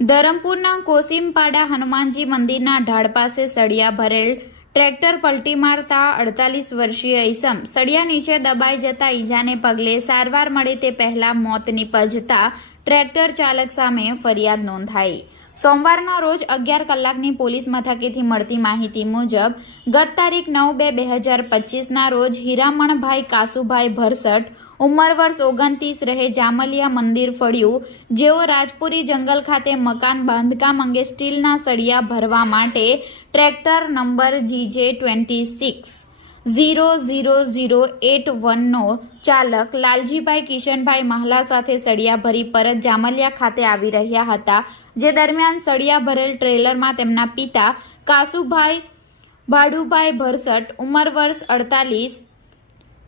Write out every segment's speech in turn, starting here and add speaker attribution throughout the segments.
Speaker 1: ધરમપુરના કોસીમપાડા હનુમાનજી મંદિરના ઢાળ પાસે સળિયા ભરેલ ટ્રેક્ટર પલટી મારતા અડતાલીસ વર્ષીય ઈસમ સળિયા નીચે દબાઈ જતા ઈજાને પગલે સારવાર મળે તે પહેલા મોત નીપજતા ટ્રેક્ટર ચાલક સામે ફરિયાદ નોંધાઈ. સોમવારના રોજ અગિયાર કલાકની પોલીસ મથકેથી મળતી માહિતી મુજબ, ગત તારીખ નવ બે બે હજાર પચીસના રોજ હિરામણભાઈ કાસુભાઈ ભરસટ ઉંમર વર્ષ ઓગણત્રીસ રહે જામલિયા મંદિર ફળ્યું, જેઓ રાજપુરી જંગલ ખાતે મકાન બાંધકામ અંગે સ્ટીલના સળિયા ભરવા માટે tractor number GJ twenty six zero zero zero eight વનનો ચાલક લાલજીભાઈ કિશનભાઈ મહલા સાથે સળિયા ભરી પરત જામલિયા ખાતે આવી રહ્યા હતા, જે દરમિયાન સળિયા ભરેલ ટ્રેલરમાં તેમના પિતા કાસુભાઈ ભાડુભાઈ ભરસટ, ઉંમર વર્ષ અડતાલીસ,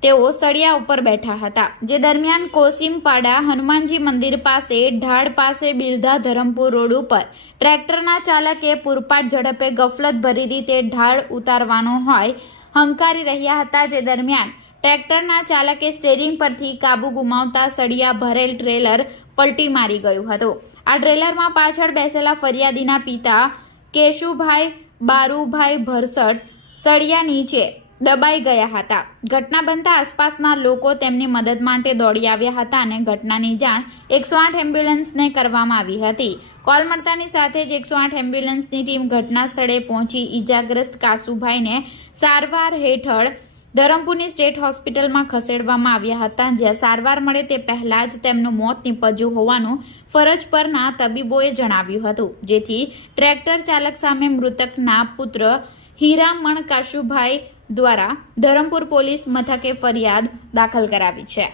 Speaker 1: તેઓ સળિયા ઉપર બેઠા હતા, જે દરમિયાન કોસીમપાડા હનુમાનજી મંદિર પાસે, ઢાળ પાસે, બિલધા ધરમપુર રોડ ઉપર, ટ્રેક્ટરના ચાલકે પૂરપાટ ઝડપે ગફલત ભરી રીતે ઢાળ ઉતારવાનો હોય હંકારી રહ્યા હતા જે દરમિયાન ટ્રેક્ટરના ચાલકે સ્ટેરિંગ પરથી કાબુ ગુમાવતા સળિયા ભરેલ ટ્રેલર પલટી મારી ગયું હતું. આ ટ્રેલરમાં પાછળ બેસેલા ફરિયાદીના પિતા કેશુભાઈ બારુભાઈ ભરસટ સળિયા નીચે દબાઈ ગયા હતા. ઘટના બનતા આસપાસના લોકો તેમની મદદ માટે દોડી આવ્યા હતા અને ઘટનાની જાણ એકસો આઠ એમ્બ્યુલન્સને કરવામાં આવી હતી. કોલ મળતાની સાથે જ એકસો આઠ એમ્બ્યુલન્સની ટીમ ઘટના સ્થળે પહોંચી ઈજાગ્રસ્ત કાસુભાઈને સારવાર હેઠળ ધરમપુરની સ્ટેટ હોસ્પિટલમાં ખસેડવામાં આવ્યા હતા. જ્યાં સારવાર મળે તે પહેલાં જ તેમનું મોત નીપજ્યું હોવાનું ફરજ પરના તબીબોએ જણાવ્યું હતું. જેથી ટ્રેક્ટર ચાલક સામે મૃતકના પુત્ર હીરામણ કાશુભાઈ દ્વારા ધરમપુર પોલીસ મથકે ફરિયાદ દાખલ કરાવી છે.